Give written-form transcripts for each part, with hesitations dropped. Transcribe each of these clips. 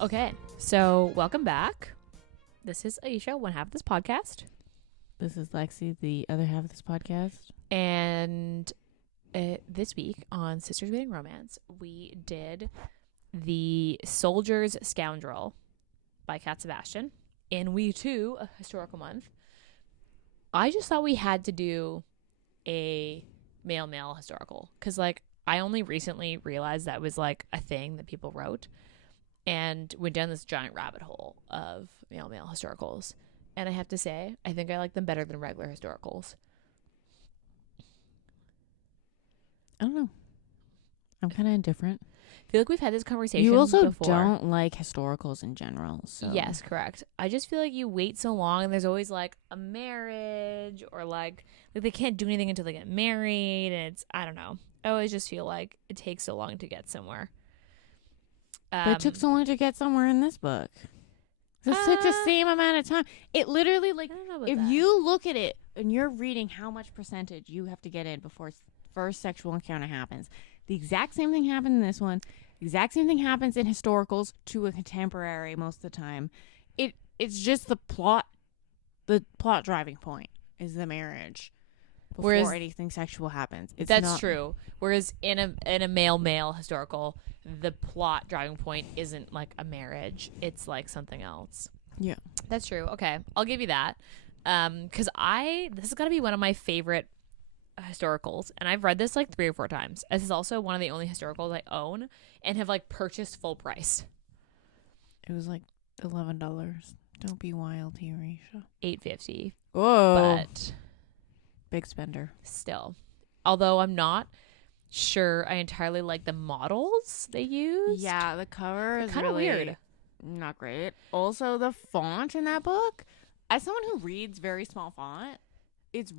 Okay, so welcome back. This is Ayesha, one half of this podcast. This is Lexi, the other half of this podcast. And this week on Sisters Reading Romance, we did The Soldier's Scoundel by Cat Sebastian. And we, too, a historical month. I just thought we had to do a male historical. Because, like, I only recently realized that was, like, a thing that people wrote. And went down this giant rabbit hole of male historicals. And I have to say, I think I like them better than regular historicals. I don't know. I'm kind of indifferent. I feel like we've had this conversation You also before. don't like historicals in general. So. Yes, correct. I just feel like you wait so long and there's always like a marriage or like they can't do anything until they get married. And it's, I don't know. I always just feel like it takes so long to get somewhere. But it took so long to get somewhere in this book. It took the same amount of time. It literally, like, if you look at it and you're reading how much percentage you have to get in before first sexual encounter happens, the exact same thing happened in this one. The exact same thing happens in historicals to a contemporary most of the time. It's just the plot driving point is the marriage before anything sexual happens. That's true. Whereas in a male this the plot driving point isn't like a marriage. It's like something else. Yeah. That's true. Okay. I'll give you that. Because this has got to be one of my favorite historicals. And I've read this like 3 or 4 times. This is also one of the only historicals I own and have like purchased full price. It was like $11. Don't be wild here, Ayesha. $8.50. Whoa. But big spender. Still. Although I'm not sure I entirely like the models they used. Yeah, the cover is kind of really weird. Not great. Also, the font in that book, as someone who reads very small font, it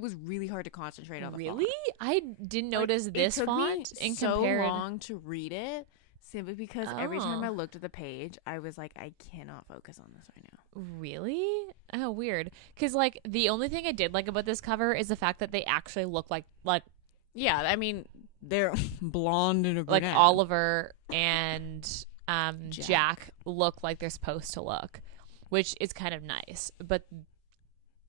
was really hard to concentrate on the font. Really? I didn't notice this font and so long to read it simply because every time I looked at the page, I was like, I cannot focus on this right now. Really? Oh, weird. Because like the only thing I did like about this cover is the fact that they actually look like yeah, I mean they're blonde and a brunette. Like Oliver and Jack look like they're supposed to look, which is kind of nice. But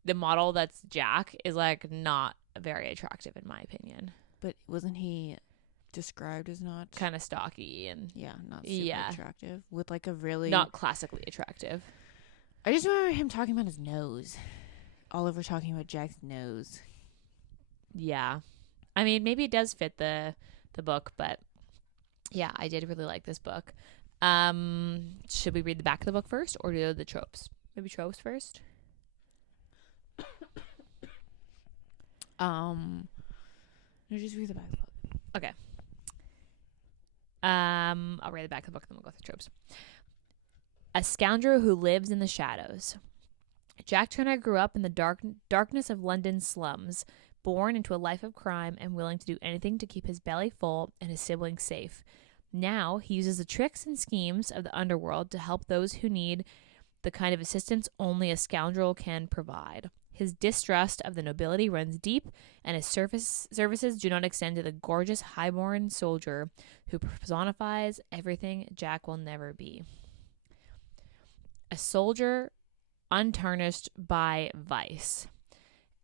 the model that's Jack is like not very attractive in my opinion. But wasn't he described as not kind of stocky and not super attractive with like a really not classically attractive? I just remember him talking about his nose. Oliver talking about Jack's nose. Yeah. I mean, maybe it does fit the book, but yeah, I did really like this book. Should we read the back of the book first or do the tropes? Maybe tropes first? No, just read the back of the book. Okay. I'll read the back of the book and then we'll go through tropes. A scoundrel who lives in the shadows. Jack Turner grew up in the darkness of London's slums, born into a life of crime and willing to do anything to keep his belly full and his siblings safe. Now he uses the tricks and schemes of the underworld to help those who need the kind of assistance only a scoundrel can provide. His distrust of the nobility runs deep, and his services do not extend to the gorgeous highborn soldier who personifies everything Jack will never be. A soldier untarnished by vice.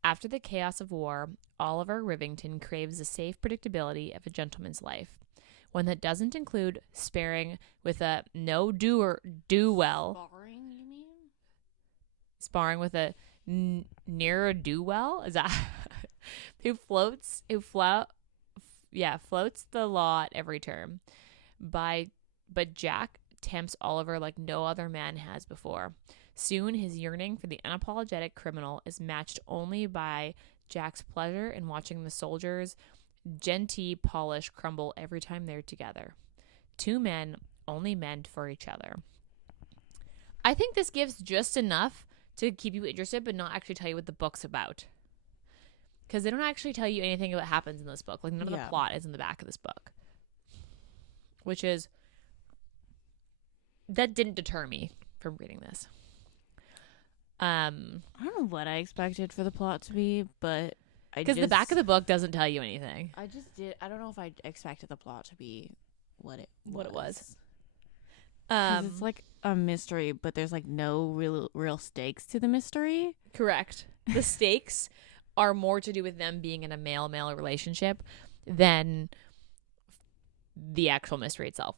After the chaos of war, Oliver Rivington craves the safe predictability of a gentleman's life, one that doesn't include sparring with a no-do-well. Sparring, you mean? Sparring with a ne'er-do-well? Is that who floats the law at every turn. But Jack tempts Oliver like no other man has before. Soon his yearning for the unapologetic criminal is matched only by Jack's pleasure in watching the soldiers' genteel polish crumble every time they're together. 2 men only meant for each other. I think this gives just enough to keep you interested but not actually tell you what the book's about. Because they don't actually tell you anything about what happens in this book. Like none of the plot is in the back of this book. Which is... that didn't deter me from reading this. I don't know what I expected for the plot to be, but because the back of the book doesn't tell you anything. I don't know if I expected the plot to be what it was. 'Cause it's like a mystery, but there's like no real stakes to the mystery. Correct. The stakes are more to do with them being in a male-male relationship than the actual mystery itself.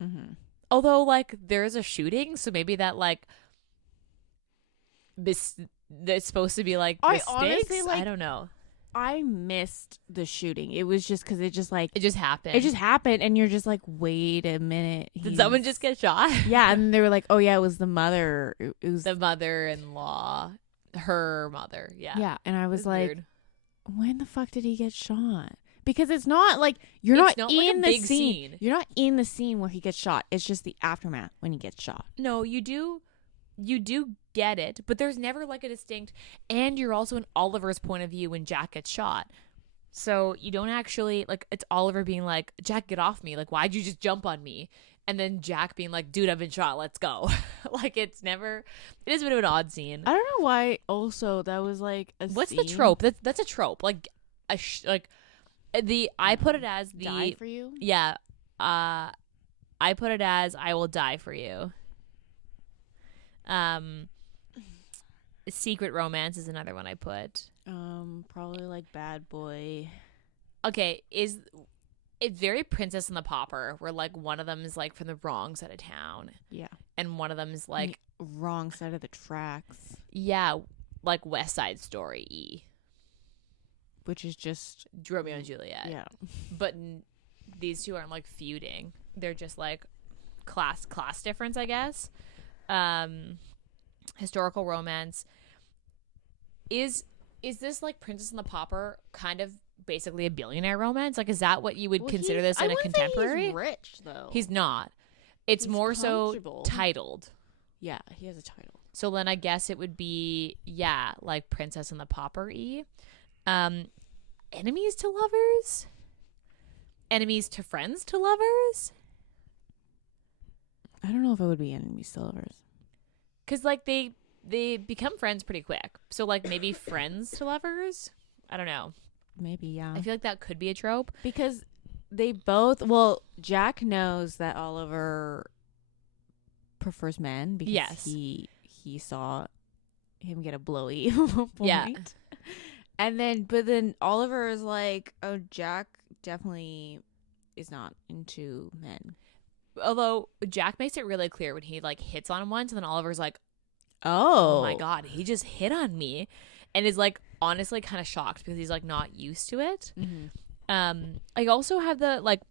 Mm-hmm. Although, like, there is a shooting, so maybe that, like, that's supposed to be, like, the stakes? Honestly, like, I don't know. I missed the shooting. It was just because it just happened. It just happened, and you're just like, wait a minute. Did someone just get shot? Yeah, and they were like, oh, yeah, it was the mother. It was the mother-in-law. Her mother, yeah. Yeah, and I was like, weird. When the fuck did he get shot? Because it's not like you're not in like the scene. You're not in the scene where he gets shot. It's just the aftermath when he gets shot. No, you do get it, but there's never like a distinct, and you're also in Oliver's point of view when Jack gets shot. So you don't actually, like, it's Oliver being like, Jack, get off me. Like, why'd you just jump on me? And then Jack being like, dude, I've been shot. Let's go. Like, it is a bit of an odd scene. I don't know why also that was like a What's scene? the trope? That's a trope. Like, I put it as the... Die for you? Yeah. I put it as I will die for you. Secret romance is another one I put. Probably like Bad Boy. Okay, it's very Princess and the Pauper, where like one of them is like from the wrong side of town. Yeah. And one of them is like wrong side of the tracks. Yeah, like West Side Story. Which is just Romeo and Juliet. Yeah. But these two aren't like feuding. They're just like class difference, I guess. Historical romance. Is this like Princess and the Pauper kind of basically a billionaire romance? Like, is that what you would consider this in a contemporary? He's rich though. He's not. It's more so titled. Yeah, he has a title. So then I guess it would be like Princess and the Pauper-y. Enemies to lovers? Enemies to friends to lovers? I don't know if it would be enemies to lovers. Because like they become friends pretty quick. So like maybe friends to lovers? I don't know. Maybe, yeah. I feel like that could be a trope. Because they both... Well, Jack knows that Oliver prefers men because he saw him get a blowy at one point. Yeah. But then Oliver is like, oh, Jack definitely is not into men. Although Jack makes it really clear when he like hits on him once, and then Oliver's like, oh my God, he just hit on me. And is like honestly kind of shocked because he's like not used to it. Mm-hmm. I also have the like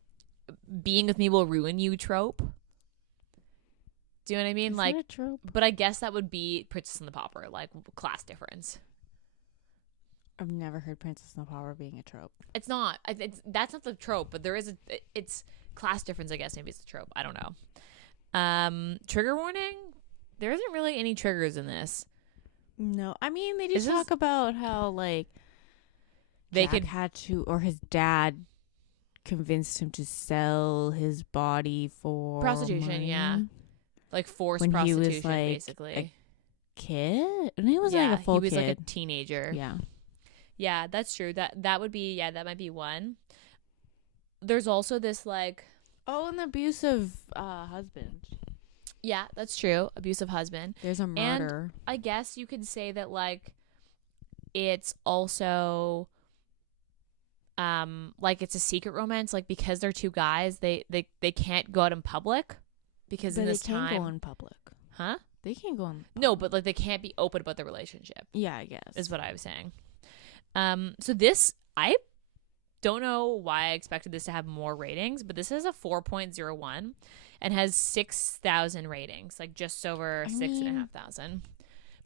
being with me will ruin you trope. Do you know what I mean? Is like that a trope? But I guess that would be Princess and the Pauper, like class difference. I've never heard Princess and the Pauper being a trope. It's not. That's not the trope, but there is it's class difference, I guess. Maybe it's the trope. I don't know. Trigger warning? There isn't really any triggers in this. No. I mean, they just talk about how, like, Jack had to, or his dad convinced him to sell his body for prostitution, money. Yeah. Like forced when prostitution, he was, like, basically. A kid? And he was like a full kid. He was like a teenager. Yeah. Yeah, that's true. That would be, that might be one. There's also this like... Oh, an abusive husband. Yeah, that's true. Abusive husband. There's a murder. And I guess you could say that like it's also like it's a secret romance, like because they're two guys, they can't go out in public because in this time they can't go in public. Huh? They can't go in public. No, but like they can't be open about their relationship. Yeah, I guess. Is what I was saying. So this, I don't know why I expected this to have more ratings, but this is a 4.01 and has 6,000 ratings, like just over 6,500.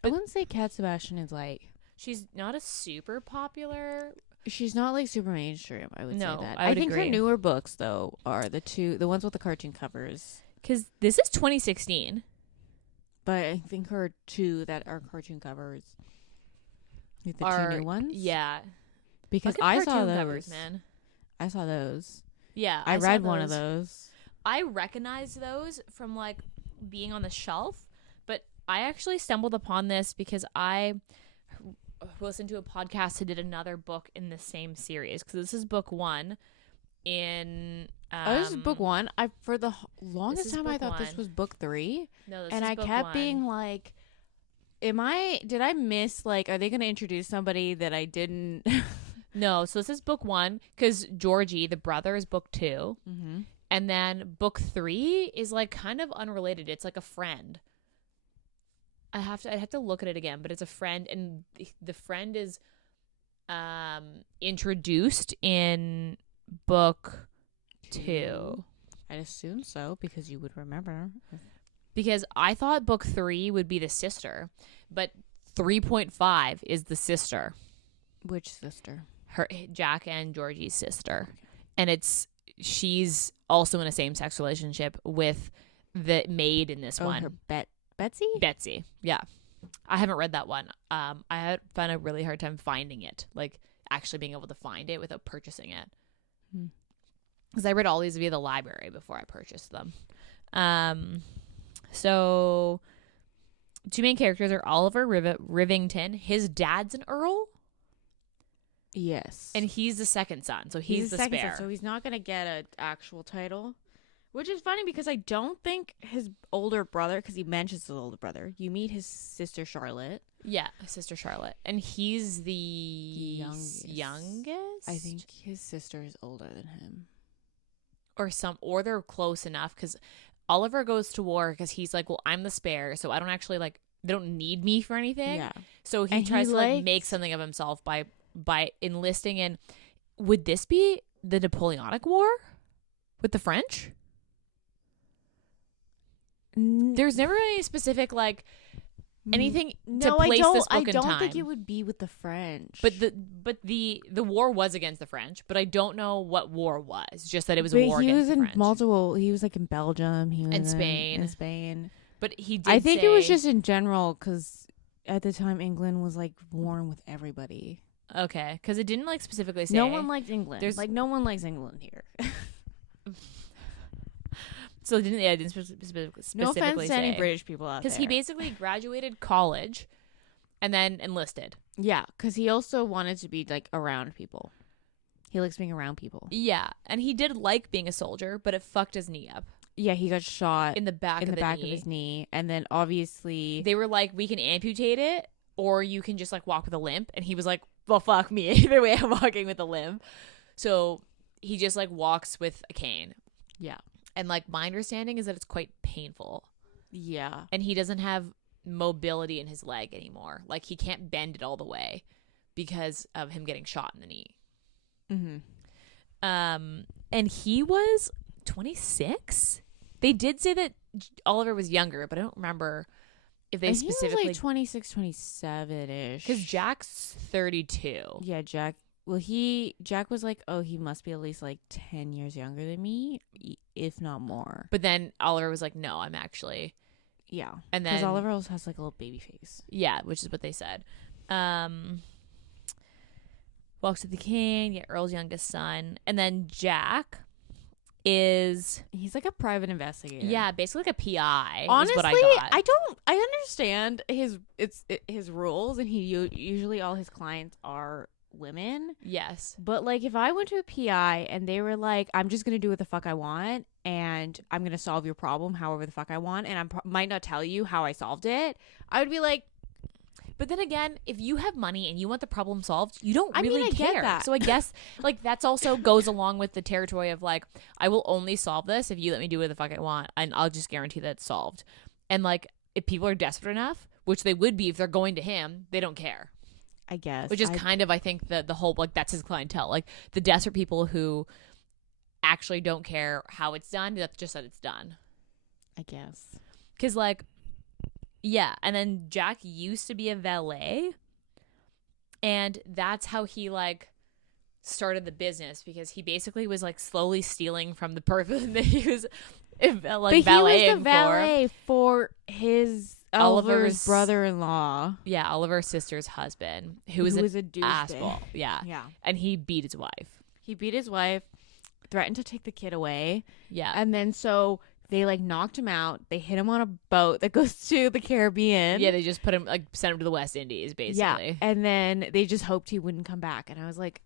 I wouldn't say Cat Sebastian is like... She's not a super popular... She's not like super mainstream, I would say that. I think agree. Her newer books, though, are the ones with the cartoon covers. Because this is 2016. But I think her two that are cartoon covers... Like the two new ones? Yeah. Because I saw those. Covers, man. I saw those. Yeah. I read one of those. I recognized those from like being on the shelf, but I actually stumbled upon this because I listened to a podcast who did another book in the same series. Because this is book one in This is book 1. For the longest time I thought this was book 3. No, this and is I book kept 1. being like, did I miss, like, are they going to introduce somebody that I didn't? No, so this is book 1 because Georgie, the brother, is book 2. Mm-hmm. And then book 3 is like kind of unrelated. It's like a friend. I'd have to look at it again, but it's a friend, and the friend is introduced in book 2. I'd assume so, because you would remember. Because I thought book 3 would be the sister, but 3.5 is the sister. Which sister? Jack and Georgie's sister. And she's also in a same-sex relationship with the maid in this one. Her Betsy? Betsy, yeah. I haven't read that one. I had found a really hard time finding it, like actually being able to find it without purchasing it. Because I read all these via the library before I purchased them. So 2 main characters are Oliver Rivington. His dad's an earl. Yes. And he's the second son, so he's the second spare. son, so he's not going to get an actual title. Which is funny because I don't think his older brother, because he mentions his older brother, you meet his sister Charlotte. Yeah, his sister Charlotte. And he's the youngest? I think his sister is older than him. Or they're close enough, because Oliver goes to war because he's like, well, I'm the spare, so I don't actually, like, they don't need me for anything. Yeah. So he tries to like make something of himself by enlisting in. Would this be the Napoleonic War with the French? There's never any specific like anything to place this book in time. I don't think it would be with the French. But the war was against the French, but I don't know what war was. Just that it was a war against the French. He was like in Belgium. He was in Spain. In Spain. But he did. I think it was just in general because at the time England was like warring with everybody. Okay, because it didn't like specifically say. No one likes England. No one likes England here. So it didn't specifically no offense to any British people out there. Because he basically graduated college and then enlisted. Yeah, because he also wanted to be like around people. He likes being around people. Yeah, and he did like being a soldier, but it fucked his knee up. Yeah, he got shot in the back of his knee, and then obviously they were like, "We can amputate it, or you can just like walk with a limp." And he was like, "Well, fuck me. Either way, I'm walking with a limp." So he just like walks with a cane. Yeah. And, like, my understanding is that it's quite painful. Yeah. And he doesn't have mobility in his leg anymore. Like, he can't bend it all the way because of him getting shot in the knee. Mm-hmm. And he was 26? They did say that Oliver was younger, but I don't remember if they specifically... He was, like, 26, 27-ish. Because Jack's 32. Yeah, Jack was like, oh, he must be at least like 10 years younger than me, if not more. But then Oliver was like, no, I'm actually. Yeah. And then. Because Oliver also has like a little baby face. Yeah, which is what they said. Walks with the king, yeah, Earl's youngest son. And then Jack he's like a private investigator. Yeah, basically like a PI. Honestly, is what I got. I understand his rules, and usually all his clients are women. Yes. But like if I went to a PI and they were like, I'm just gonna do what the fuck I want and I'm gonna solve your problem however the fuck I want, and I might not tell you how I solved it, I would be like, but then again, if you have money and you want the problem solved, you don't really care. Get that. So I guess like that's also goes along with the territory of like, I will only solve this if you let me do what the fuck I want, and I'll just guarantee that it's solved. And like if people are desperate enough, which they would be if they're going to him, they don't care. I guess. Which is kind of, I think, the whole, like, that's his clientele. Like, the desperate people who actually don't care how it's done, that's just that it's done. I guess. Because, like, yeah. And then Jack used to be a valet. And that's how he, like, started the business. Because he basically was, like, slowly stealing from the person that he was, like, but valeting he was the valet for his... Oliver's brother-in-law. Yeah, Oliver's sister's husband, who was a douchebag. Yeah. And he beat his wife. Threatened to take the kid away. Yeah. And then so they like knocked him out. They hit him on a boat that goes to the Caribbean. Yeah, they just put him, like, sent him to the West Indies, basically. Yeah. And then they just hoped he wouldn't come back. And I was like,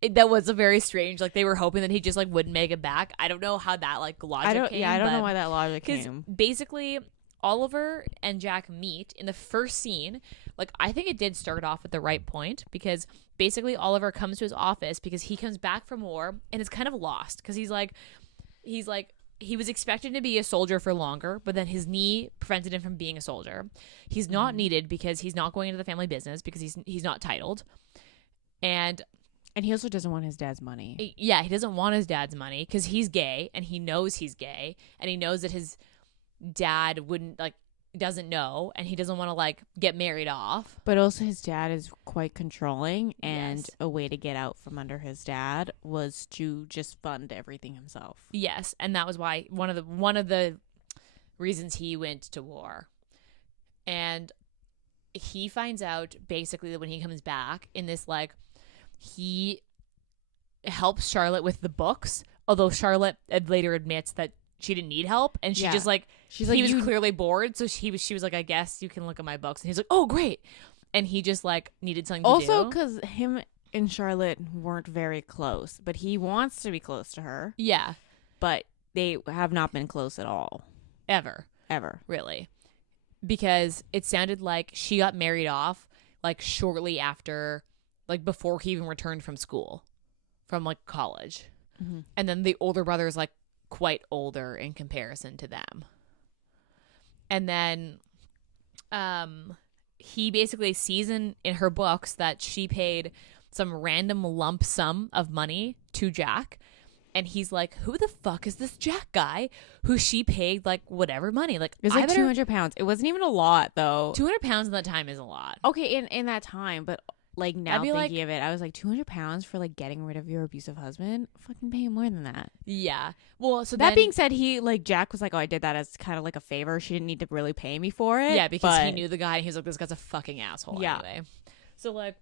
that was a very strange, like they were hoping that he just like wouldn't make it back. I don't know how that like logic came. Yeah, I don't know why that logic came. Basically Oliver and Jack meet in the first scene. Like I think it did start off at the right point, because basically Oliver comes to his office because he comes back from war and is kind of lost, because he's like he was expected to be a soldier for longer, but then his knee prevented him from being a soldier. He's not needed because he's not going into the family business because he's not titled. And he also doesn't want his dad's money. Yeah, he doesn't want his dad's money because he's gay, and he knows he's gay, and he knows that his dad wouldn't like doesn't know, and he doesn't want to like get married off. But also his dad is quite controlling, and a way to get out from under his dad was to just fund everything himself. Yes, and that was why one of the reasons he went to war. And he finds out basically that when he comes back in this, like, he helps Charlotte with the books, although Charlotte later admits that she didn't need help, and she just like he was clearly bored, so she was like, I guess you can look at my books, and he's like, oh great, and he just like needed something to do. Also because him and Charlotte weren't very close, but he wants to be close to her. Yeah, but they have not been close at all, ever really, because it sounded like she got married off like shortly after, like before he even returned from school, from like college, and then the older brother is like quite older in comparison to them. And then he basically sees in her books that she paid some random lump sum of money to Jack, and he's like, who the fuck is this Jack guy who she paid like whatever money? Like, it was like 200 pounds. It wasn't even a lot though. 200 pounds in that time is a lot. Okay, in that time, but like now thinking of it, I was like, 200 pounds for like getting rid of your abusive husband? Fucking pay him more than that. Yeah. Well, so that being said, Jack was like, oh, I did that as kind of like a favor. She didn't need to really pay me for it. Yeah, because he knew the guy, and he was like, this guy's a fucking asshole anyway. So like,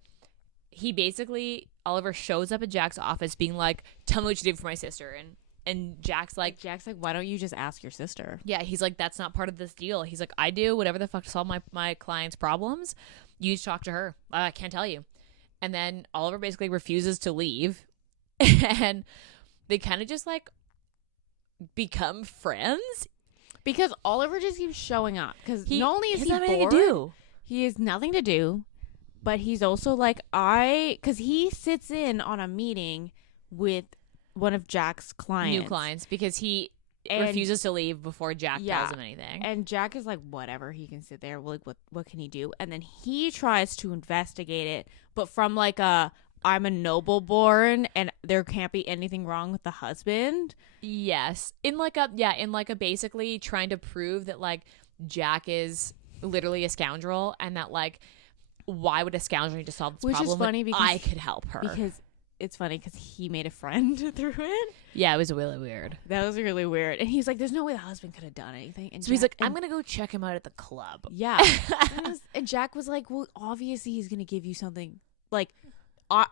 he basically, Oliver shows up at Jack's office being like, tell me what you did for my sister. And Jack's like, why don't you just ask your sister? Yeah, he's like, that's not part of this deal. He's like, I do whatever the fuck to solve my client's problems. You just talk to her. I can't tell you. And then Oliver basically refuses to leave. And they kind of just like become friends. Because Oliver just keeps showing up. Because not only is he bored, he has nothing to do. But he's also like, because he sits in on a meeting with one of Jack's clients. New clients, because he refuses to leave before Jack tells him anything. And Jack is like, whatever, he can sit there. Like, what can he do? And then he tries to investigate it, but from like I'm a noble born and there can't be anything wrong with the husband. Yes. In like a basically trying to prove that like Jack is literally a scoundrel, and that like, why would a scoundrel need to solve this problem? Which is funny because I could help her. Because it's funny because he made a friend through it. Yeah, it was really weird. That was really weird. And he's like, there's no way the husband could have done anything. And so he's like, I'm going to go check him out at the club. Yeah. And Jack was like, well, obviously he's going to give you something. Like,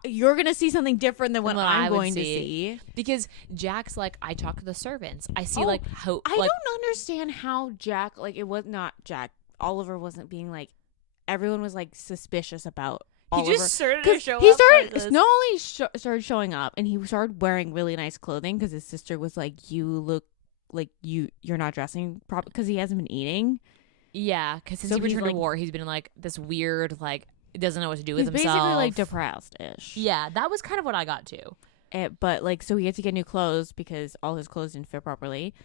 you're going to see something different than what I'm going to see. Because Jack's like, I talk to the servants. I see like how. I don't understand how Jack, like, it was not Jack. Oliver wasn't being like, everyone was like suspicious about Oliver. He just started to show up. He started not only started showing up, and he started wearing really nice clothing because his sister was like, "You look like you're not dressing properly," because he hasn't been eating. Yeah, because since he returned to war, he's been like this weird, like doesn't know what to do with himself. He's basically like depressed-ish. Yeah, that was kind of what I got to. But like, so he had to get new clothes because all his clothes didn't fit properly.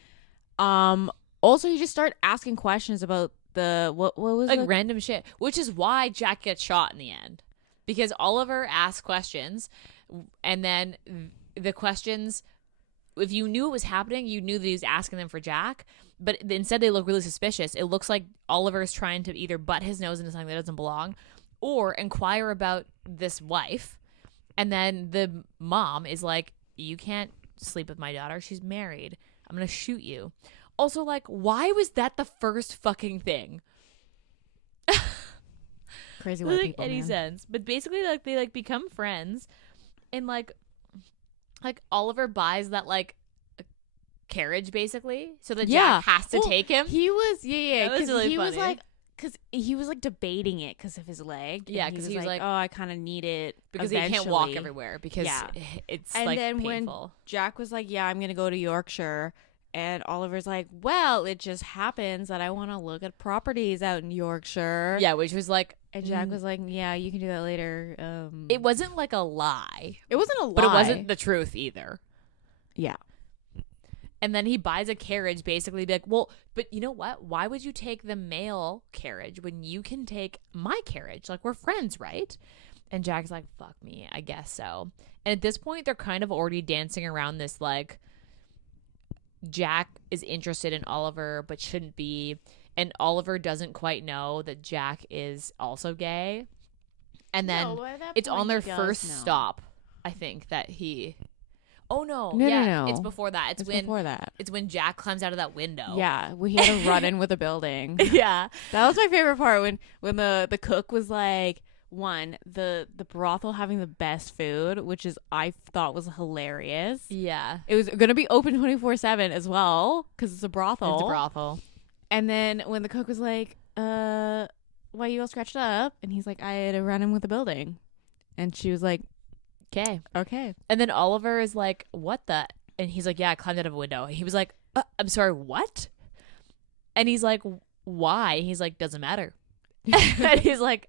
Also, he just started asking questions about what was like random shit, which is why Jack gets shot in the end, because Oliver asks questions, and then the questions, if you knew it was happening, you knew that he was asking them for Jack, but instead they look really suspicious. It looks like Oliver is trying to either butt his nose into something that doesn't belong or inquire about this wife, and then the mom is like, you can't sleep with my daughter, she's married, I'm gonna shoot you. Also, like, why was that the first fucking thing? Crazy white people, any sense. But basically, like, they like become friends, and like Oliver buys that like carriage basically, so that Jack has to take him. He was because really he funny. Was like, because he was like debating it because of his leg. Yeah, because he was like, oh, I kind of need it because eventually. he can't walk everywhere because it's and like then painful. When Jack was like, yeah, I'm gonna go to Yorkshire, and Oliver's like, well, it just happens that I want to look at properties out in Yorkshire. Yeah, which was like, and Jack was like, yeah, you can do that later. It wasn't like a lie. It wasn't a lie, but it wasn't the truth either. Yeah. And then he buys a carriage, basically be like, well, but you know what? Why would you take the male carriage when you can take my carriage? Like, we're friends, right? And Jack's like, fuck me, I guess so. And at this point, they're kind of already dancing around this, like, Jack is interested in Oliver, but shouldn't be. And Oliver doesn't quite know that Jack is also gay. And then it's on their first stop, I think, that he... Oh no! No. It's before that. It's before that. It's when Jack climbs out of that window. Yeah, we had to run in with a building. Yeah, that was my favorite part when the cook was like, the brothel having the best food, which is I thought was hilarious. Yeah, it was gonna be open 24/7 as well because it's a brothel. It's a brothel. And then when the cook was like, why you all scratched up? And he's like, I had to run in with the building, and she was like, Okay. And then Oliver is like, what the? And he's like, yeah, I climbed out of a window. And he was like, I'm sorry, what? And he's like, why? He's like, doesn't matter. And he's like,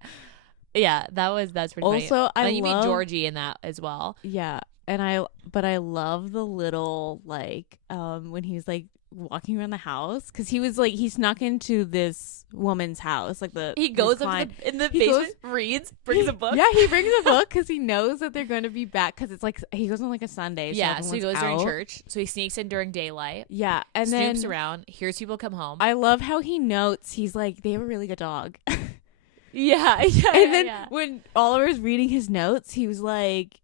yeah, that's pretty funny. Also, and you meet Georgie in that as well. Yeah. And I love the little, like, when he was like walking around the house, because he snuck into this woman's house, like he goes up in the basement, brings a book. Yeah, he brings a book because he knows that they're going to be back, because it's like he goes on like a Sunday. So he goes during church, so he sneaks in during daylight. Yeah, and snoops around, hears people come home. I love how he notes, he's like, they have a really good dog. Yeah. And then when Oliver's reading his notes, he was like,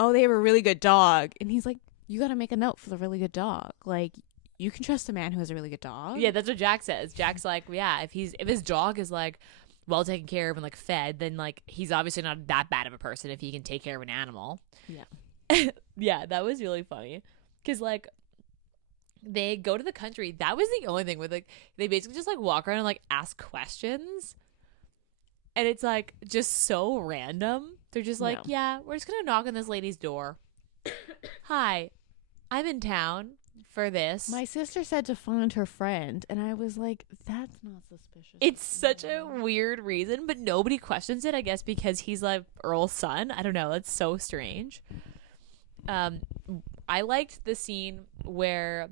oh, they have a really good dog. And he's like, you got to make a note for the really good dog. Like, you can trust a man who has a really good dog. Yeah, that's what Jack says. Jack's like, yeah, if his dog is like well taken care of and like fed, then like he's obviously not that bad of a person if he can take care of an animal. Yeah. Yeah, that was really funny. Because like they go to the country. That was the only thing with like they basically just like walk around and like ask questions. And it's like just so random. They're just like, yeah, we're just going to knock on this lady's door. Hi, I'm in town for this. My sister said to find her friend. And I was like, that's not suspicious. It's such a weird reason, but nobody questions it, I guess, because he's like Earl's son. I don't know. It's so strange. I liked the scene where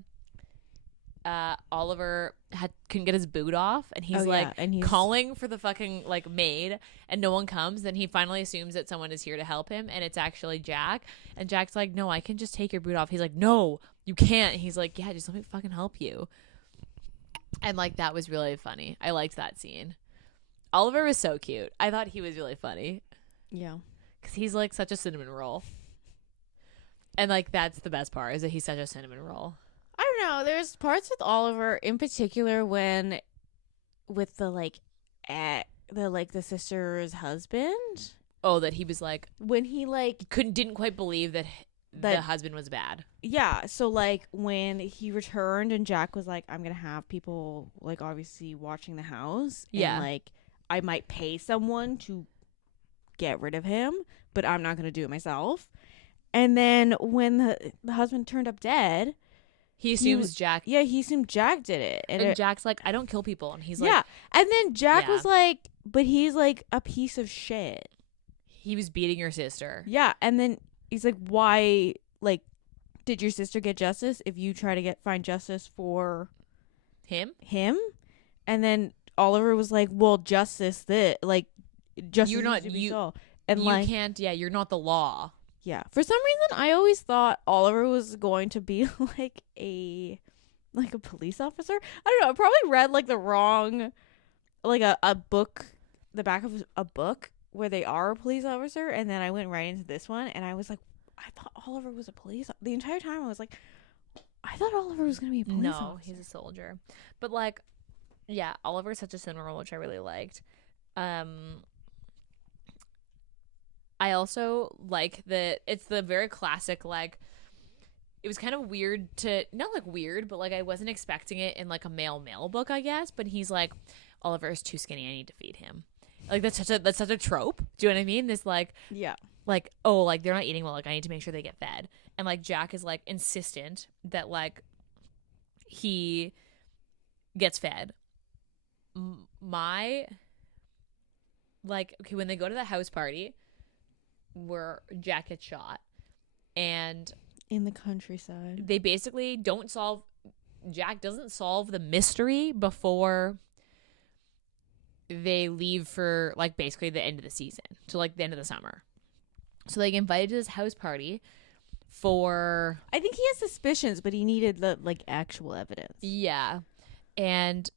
Oliver couldn't get his boot off, and he's and he's calling for the fucking like maid, and no one comes. Then he finally assumes that someone is here to help him, and it's actually Jack. And Jack's like, "No, I can just take your boot off." He's like, "No, you can't." And he's like, "Yeah, just let me fucking help you." And like that was really funny. I liked that scene. Oliver was so cute. I thought he was really funny. Yeah, because he's like such a cinnamon roll, and like that's the best part is that he's such a cinnamon roll. I don't know. There's parts with Oliver in particular when, with the sister's husband. Oh, that he was like when he like didn't quite believe that the husband was bad. Yeah. So like when he returned and Jack was like, I'm gonna have people like obviously watching the house. Yeah. And like I might pay someone to get rid of him, but I'm not gonna do it myself. And then when the husband turned up dead. He assumes Jack. Yeah, he assumed Jack did it. And Jack's like, I don't kill people. And he's like... Yeah. And then Jack was like, but he's like a piece of shit. He was beating your sister. Yeah. And then he's like, why, like, did your sister get justice if you try to find justice for... Him? And then Oliver was like, well, justice, justice you're not, needs to be you, solved. And you can't, you're not the law. Yeah. For some reason, I always thought Oliver was going to be like a police officer. I don't know. I probably read like the wrong, like a book, the back of a book where they are a police officer. And then I went right into this one and I was like, I thought Oliver was a police. The entire time I was like, I thought Oliver was going to be a police officer. No, he's a soldier. But like, yeah, Oliver's such a cinnamon, which I really liked. I also like that it's the very classic, like, it was kind of weird to, not like weird, but like I wasn't expecting it in like a male book, I guess. But he's like, Oliver is too skinny, I need to feed him. Like that's such a trope. Do you know what I mean? This like oh, like they're not eating well, like I need to make sure they get fed. And like Jack is like insistent that like he gets fed. My like okay, when they go to the house party where Jack gets shot and in the countryside, they basically don't solve Jack doesn't solve the mystery before they leave for like basically the end of the season, to like the end of the summer. So they get invited to this house party for I think he has suspicions, but he needed the like actual evidence. Yeah. And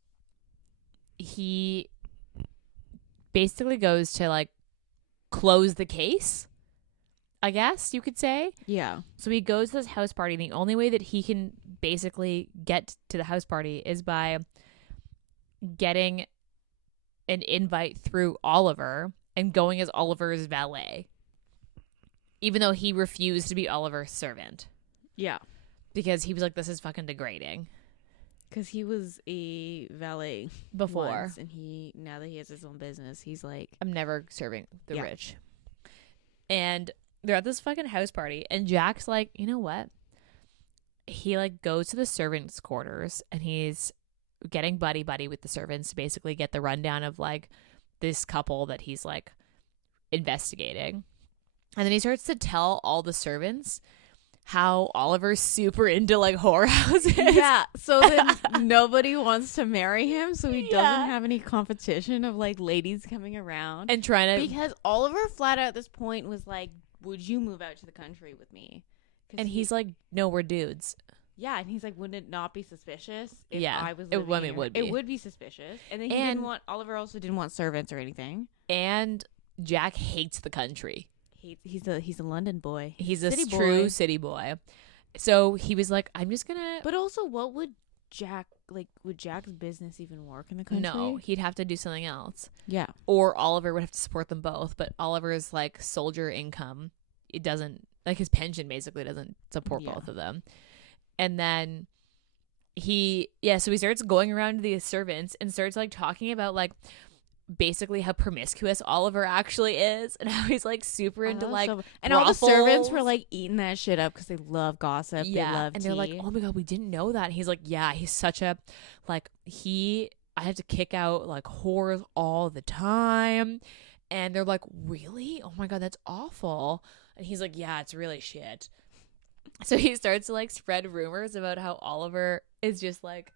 he basically goes to like close the case, I guess you could say. Yeah. So he goes to this house party, and the only way that he can basically get to the house party is by getting an invite through Oliver and going as Oliver's valet, even though he refused to be Oliver's servant. Yeah. Because he was like, this is fucking degrading. Because he was a valet before. Once, and now that he has his own business, he's like, I'm never serving the rich. And they're at this fucking house party, and Jack's like, you know what? He like goes to the servants' quarters, and he's getting buddy with the servants to basically get the rundown of like this couple that he's like investigating. And then he starts to tell all the servants how Oliver's super into like whorehouses. Yeah. So then nobody wants to marry him, so he doesn't have any competition of like ladies coming around and trying to. Because Oliver flat out at this point was like, "Would you move out to the country with me?" And he's like, "No, we're dudes." Yeah, and he's like, "Wouldn't it not be suspicious if yeah, I was living here?" It would be. It would be suspicious. And then Oliver also didn't want servants or anything. And Jack hates the country. He's a London boy. He's a true city boy. So he was like, I'm just gonna. But also, what would would Jack's business even work in the country? No, he'd have to do something else. Yeah. Or Oliver would have to support them both. But Oliver's like soldier income, it doesn't, like his pension basically doesn't support both of them. And then so he starts going around to the servants and starts like talking about like basically how promiscuous Oliver actually is and how he's like super into like and all the servants were like eating that shit up because they love gossip. They love and tea. they're like, oh my god, we didn't know that. And he's like, yeah, he's such a like I have to kick out like whores all the time. And they're like, really? Oh my god, that's awful. And he's like, yeah, it's really shit. So he starts to like spread rumors about how Oliver is just like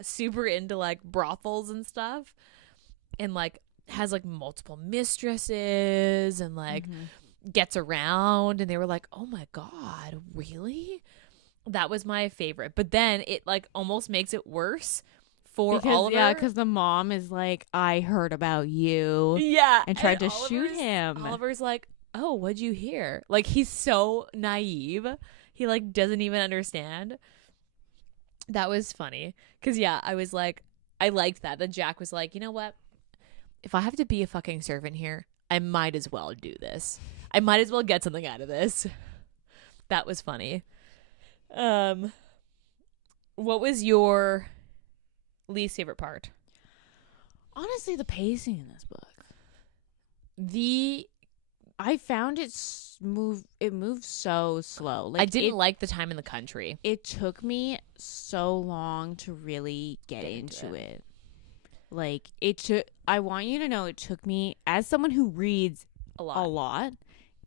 super into like brothels and stuff. And like has like multiple mistresses and like gets around. And they were like, oh my god, really? That was my favorite. But then it like almost makes it worse for Oliver. Yeah, because the mom is like, I heard about you. Yeah. And tried to shoot him. Oliver's like, oh, what'd you hear? Like he's so naive. He like doesn't even understand. That was funny. Because I was like, I liked that Jack was like, you know what? If I have to be a fucking servant here, I might as well do this. I might as well get something out of this. That was funny. What was your least favorite part? Honestly, the pacing in this book. I found it moved so slow. Like, I didn't like the time in the country. It took me so long to really get into it. Like I want you to know it took me, as someone who reads a lot,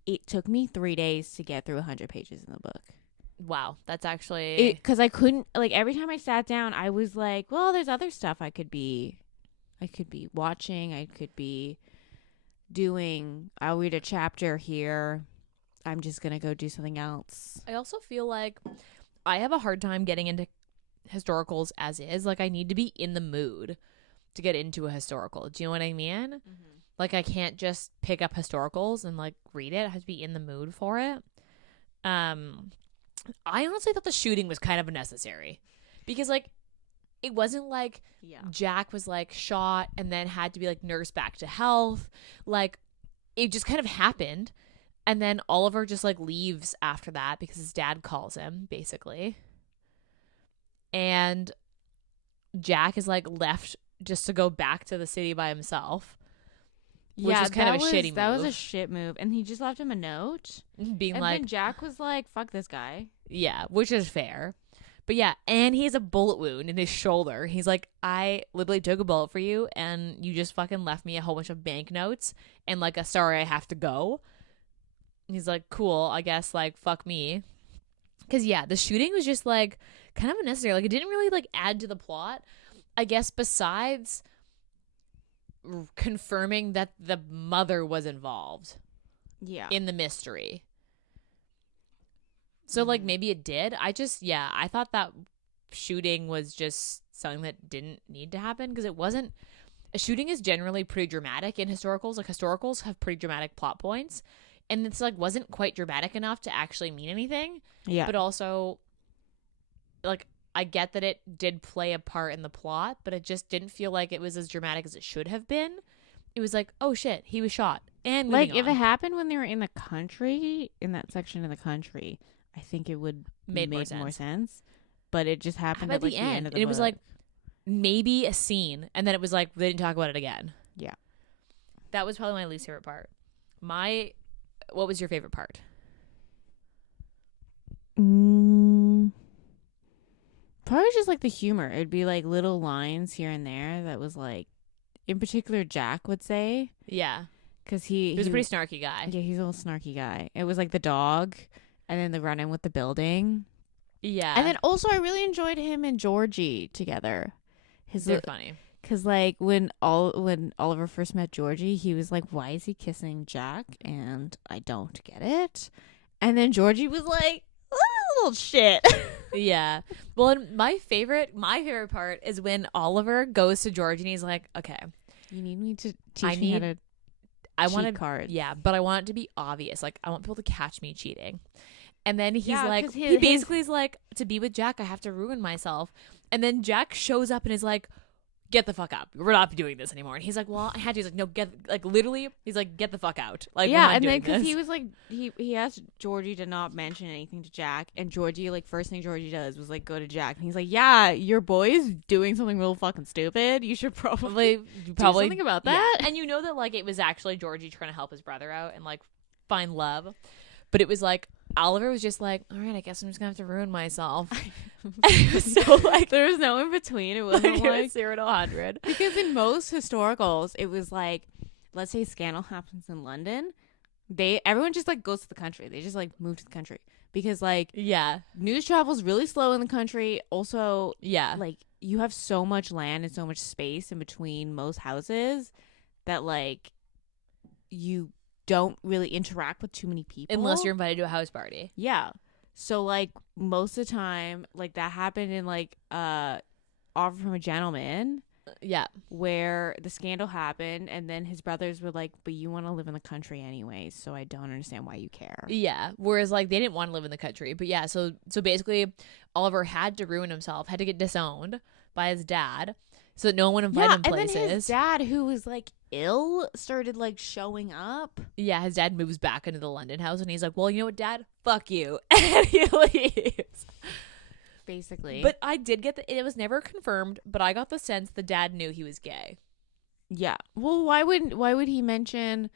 it took me 3 days to get through 100 pages in the book. Wow, that's actually because I couldn't, like, every time I sat down, I was like, well, there's other stuff I could be watching, I could be doing. I'll read a chapter here. I'm just gonna go do something else. I also feel like I have a hard time getting into historicals as is. Like I need to be in the mood to get into a historical. Do you know what I mean? Mm-hmm. Like I can't just pick up historicals and like read it. I have to be in the mood for it. I honestly thought the shooting was kind of unnecessary because like it wasn't like Jack was like shot and then had to be like nursed back to health. Like it just kind of happened. And then Oliver just like leaves after that because his dad calls him basically. And Jack is like left just to go back to the city by himself. Which Yeah, was kind of a shitty move. That was a shit move. And he just left him a note. Being and like... then Jack was like, fuck this guy. Yeah, which is fair. But yeah, and he has a bullet wound in his shoulder. He's like, I literally took a bullet for you, and you just fucking left me a whole bunch of banknotes and like a sorry I have to go. And he's like, cool, I guess, like, fuck me. Because yeah, the shooting was just like kind of unnecessary. Like, it didn't really like add to the plot, I guess, besides confirming that the mother was involved. Yeah. In the mystery. So like maybe it did. I thought that shooting was just something that didn't need to happen, because it wasn't. A shooting is generally pretty dramatic in historicals. Like, historicals have pretty dramatic plot points, and it's like wasn't quite dramatic enough to actually mean anything. Yeah. But also, like, I get that it did play a part in the plot, but it just didn't feel like it was as dramatic as it should have been. It was like, oh shit, he was shot. And like, if it happened when they were in the country, in that section of the country, I think it would make more sense. But it just happened at like, the end of the and it book. was like maybe a scene, and then it was like they didn't talk about it again. Yeah. That was probably my least favorite part. What was your favorite part? Probably just like the humor. It'd be like little lines here and there that was like, in particular, Jack would say. Yeah. Because he was a pretty snarky guy. Yeah, he's a little snarky guy. It was like the dog, and then the run-in with the building. Yeah. And then also I really enjoyed him and Georgie together. They're funny. Because like when Oliver first met Georgie, he was like, why is he kissing Jack? And I don't get it. And then Georgie was like, little shit. Yeah. Well, and my favorite part is when Oliver goes to George and he's like, okay, you need me to teach me how to cheat cards. Yeah, but I want it to be obvious. Like, I want people to catch me cheating. And then he's like, he basically is like, to be with Jack, I have to ruin myself. And then Jack shows up and is like, get the fuck out. We're not doing this anymore. And he's like, well, I had to. He's like, no, literally, he's like, get the fuck out. Like, yeah, and then because he was like, he asked Georgie to not mention anything to Jack, and Georgie, like, first thing Georgie does was like go to Jack, and he's like, yeah, your boy's doing something real fucking stupid. You should probably do something about that. Yeah. And you know that like it was actually Georgie trying to help his brother out and like find love, but it was like Oliver was just like, all right, I guess I'm just gonna have to ruin myself. So like there was no in between. It wasn't like 0 to 100. Because in most historicals, it was like, let's say scandal happens in London, everyone just like goes to the country. They just like move to the country because like news travel's really slow in the country. Also, like you have so much land and so much space in between most houses that like you don't really interact with too many people unless you're invited to a house party. Yeah. So like most of the time, like that happened in like Offer from a Gentleman. Yeah. Where the scandal happened, and then his brothers were like, but you want to live in the country anyway, so I don't understand why you care. Yeah. Whereas like they didn't want to live in the country. But yeah, so basically Oliver had to ruin himself, had to get disowned by his dad so that no one invited him places. And then his dad, who was like ill, started like showing up. Yeah, his dad moves back into the London house, and he's like, well, you know what, Dad? Fuck you. And he leaves. Basically. But I did get it was never confirmed, but I got the sense the dad knew he was gay. Yeah. Well, why would he mention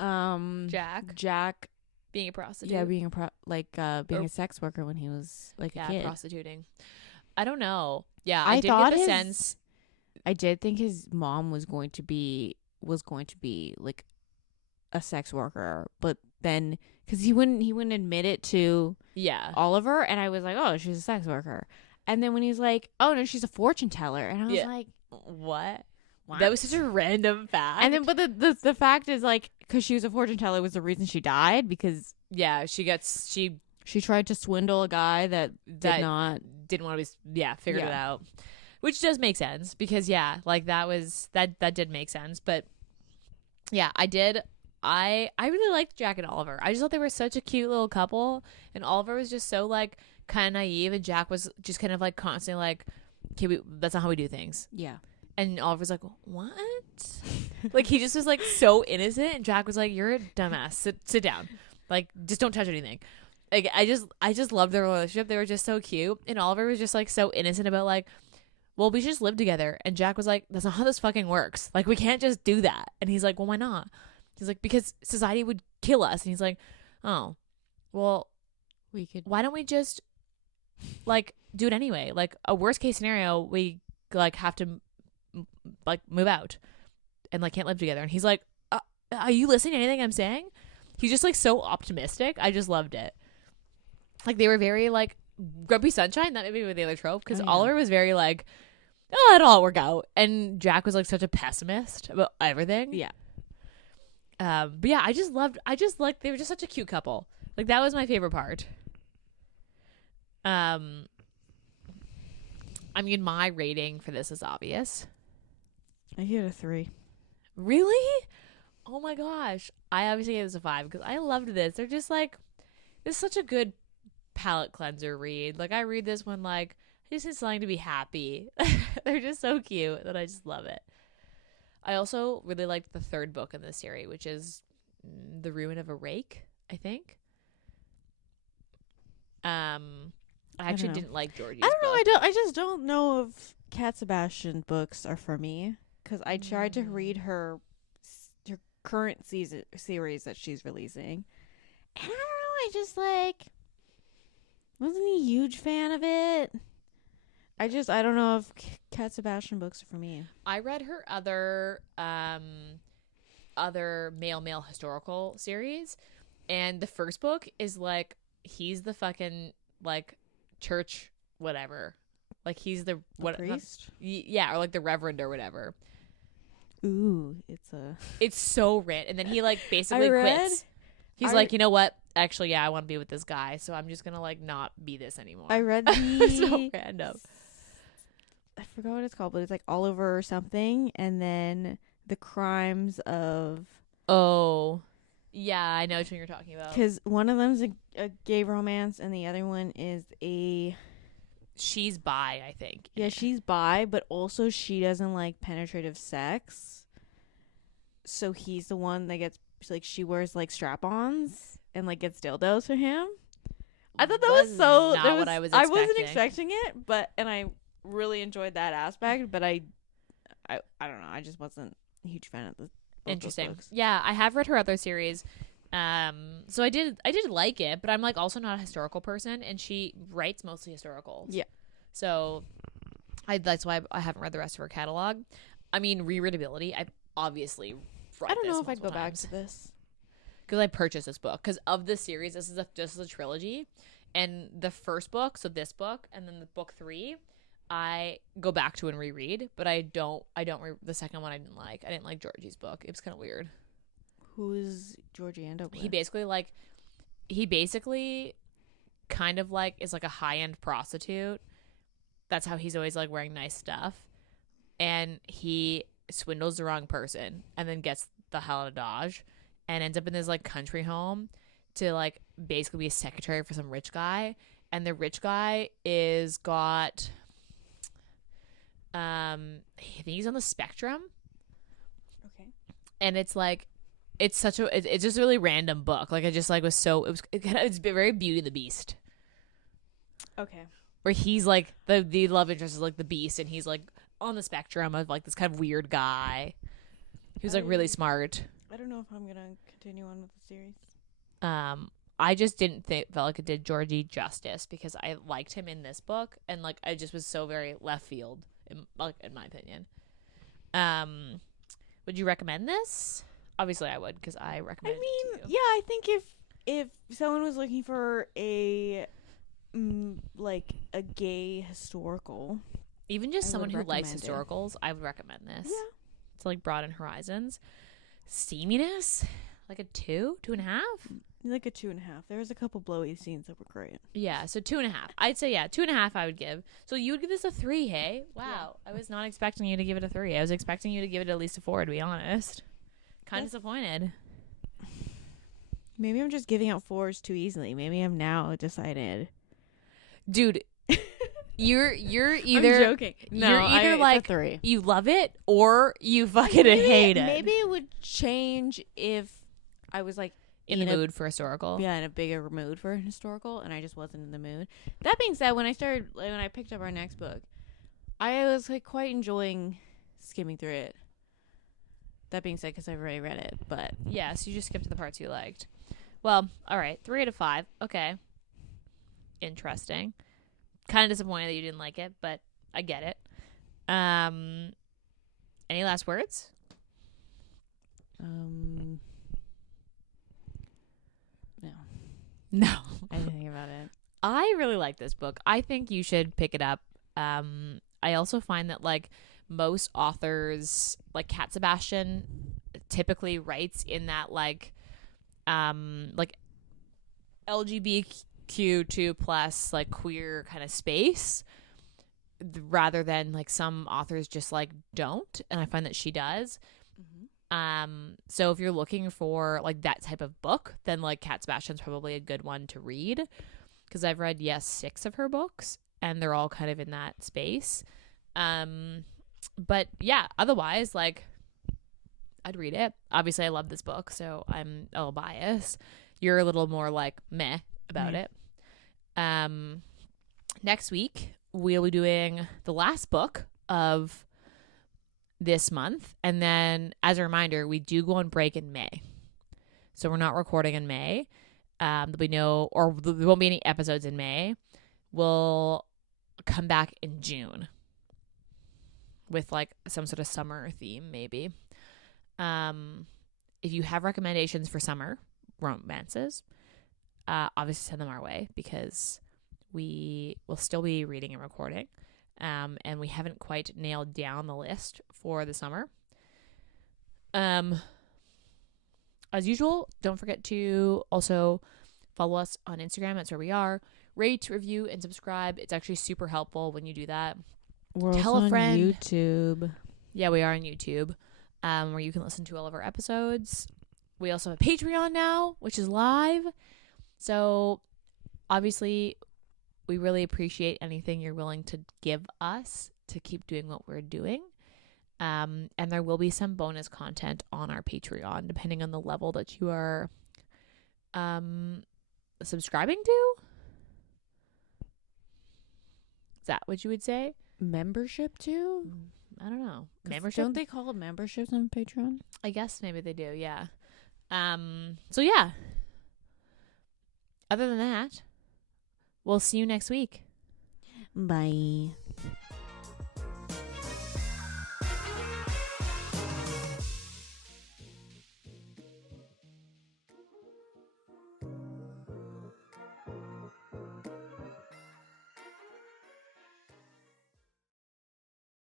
Jack being a prostitute? Yeah, being a sex worker when he was like a kid. Prostituting. I don't know. Yeah, I did get the sense. I did think his mom was going to be like a sex worker, but then because he wouldn't admit it to Oliver, and I was like, oh, she's a sex worker, and then when he's like, oh no, she's a fortune teller, and I was like, what? That was such a random fact. And then but the fact is like, because she was a fortune teller was the reason she died, because she tried to swindle a guy that didn't want to be figured it out. Which does make sense because like that did make sense. But yeah, I really liked Jack and Oliver. I just thought they were such a cute little couple, and Oliver was just so like kind of naive, and Jack was just kind of like constantly like, okay, that's not how we do things. Yeah. And Oliver's like, what? Like he just was like so innocent, and Jack was like, you're a dumbass. Sit down. Like just don't touch anything. Like I just loved their relationship. They were just so cute, and Oliver was just like so innocent about like, well, we should just live together. And Jack was like, that's not how this fucking works. Like, we can't just do that. And he's like, well, why not? He's like, because society would kill us. And he's like, oh, well, we could. Why don't we just like do it anyway? Like a worst case scenario, we like have to like move out and like can't live together. And he's like, are you listening to anything I'm saying? He's just like so optimistic. I just loved it. Like they were very like Grumpy Sunshine. That maybe was the other trope because Oliver was very like, oh, it'll all work out, and Jack was like such a pessimist about everything. Yeah. But yeah, I just like they were just such a cute couple. Like that was my favorite part. I mean, my rating for this is obvious. I give it a 3. Really? Oh my gosh. I obviously gave this a 5 because I loved this. They're just like, this is such a good palate cleanser read. Like I read this when like I just need something to be happy. They're just so cute that I just love it. I also really liked the third book in this series, which is The Ruin of a Rake, I think. I actually didn't like Georgie's book. I just don't know if Cat Sebastian books are for me because I tried to read her current series that she's releasing, and I don't know. I just like wasn't a huge fan of it. I don't know if Cat Sebastian books are for me. I read her other male historical series, and the first book is like he's the fucking like church whatever, like he's the priest, or like the reverend or whatever. Ooh, it's so rad. And then he like basically quits. He's like, you know what? Actually, yeah, I want to be with this guy, so I'm just gonna like not be this anymore. I read the so random. I forgot what it's called, but it's like Oliver or something, and then the crimes of. Oh, yeah, I know which one you're talking about. Because one of them's a gay romance, and the other one is a. She's bi, I think. Yeah, she's bi, but also she doesn't like penetrative sex. So he's the one that gets like she wears like strap-ons and like gets dildos for him. I thought that was so. Not what I was expecting. I wasn't expecting it, and I really enjoed that aspect. But I don't know. I just wasn't a huge fan of the. Interesting. Yeah, I have read her other series. So I did like it, but I'm like also not a historical person, and she writes mostly historicals. Yeah. So that's why I haven't read the rest of her catalog. I mean, rereadability. I've obviously read I don't know if I'd go back to this because I purchased this book because of this series. This is a trilogy, and the first book, so this book, and then the book 3. I go back to and reread, but I don't the second one I didn't like Georgie's book. It was kind of weird. Who is Georgie end up with? He basically kind of like is like a high-end prostitute. That's how he's always like wearing nice stuff. And he swindles the wrong person and then gets the hell out of Dodge and ends up in this like country home to like basically be a secretary for some rich guy. And the rich guy is got I think he's on the spectrum. Okay. And it's like it's just a really random book. Like I just like it's very Beauty and the Beast. Okay. Where he's like the love interest is like the Beast, and he's like on the spectrum of like this kind of weird guy who's like really smart. I don't know if I'm gonna continue on with the series. I just didn't felt like it did Georgie justice because I liked him in this book, and like I just was so very left field in my opinion. Would you recommend this? Obviously, I would because I recommend. it to you. Yeah, I think if someone was looking for a like a gay historical, even just someone who likes historicals, I would recommend this. Yeah, to like broaden horizons. Steaminess, like a 2.5. Like a 2.5. There was a couple blowy scenes that were great. Yeah, so 2.5. I'd say 2.5. I would give. So you would give this a 3, hey? Wow, yeah. I was not expecting you to give it a 3. I was expecting you to give it at least a 4. To be honest, kind of disappointed. Maybe I'm just giving out 4s too easily. Maybe I'm now decided, dude. You're either I'm joking. No, you're either like 3. You love it or you fucking hate it. Maybe it would change if I was like in the mood for historical. Yeah, in a bigger mood for historical, and I just wasn't in the mood. That being said, when I picked up our next book, I was like quite enjoying skimming through it. That being said, because I've already read it, but yeah, so you just skipped to the parts you liked. Well, all right, 3 out of 5. Okay, interesting. Kind of disappointed that you didn't like it, but I get it. Any last words? No. I didn't think about it. I really like this book. I think you should pick it up. I also find that like most authors, like Cat Sebastian, typically writes in that like LGBTQ2 plus like queer kind of space, rather than like some authors just like don't, and I find that she does. So if you're looking for like that type of book, then like Cat Sebastian's probably a good one to read, because I've read 6 of her books and they're all kind of in that space. But yeah, otherwise like I'd read it. Obviously I love this book, so I'm a little biased. You're a little more like meh about it. Next week we'll be doing the last book of this month, and then as a reminder, we do go on break in May, so we're not recording in May. There won't be any episodes in May. We'll come back in June with like some sort of summer theme, maybe. If you have recommendations for summer romances, obviously send them our way, because we will still be reading and recording. And we haven't quite nailed down the list for the summer. As usual, don't forget to also follow us on Instagram. That's where we are. Rate, review, and subscribe. It's actually super helpful when you do that. We're Tell also a friend. on YouTube. Yeah, we are on YouTube, where you can listen to all of our episodes. We also have Patreon now, which is live. So obviously, we really appreciate anything you're willing to give us to keep doing what we're doing. And there will be some bonus content on our Patreon, depending on the level that you are subscribing to. Is that what you would say? Membership too? I don't know. Membership? Don't they call it memberships on Patreon? I guess maybe they do, yeah. So yeah. Other than that, we'll see you next week. Bye.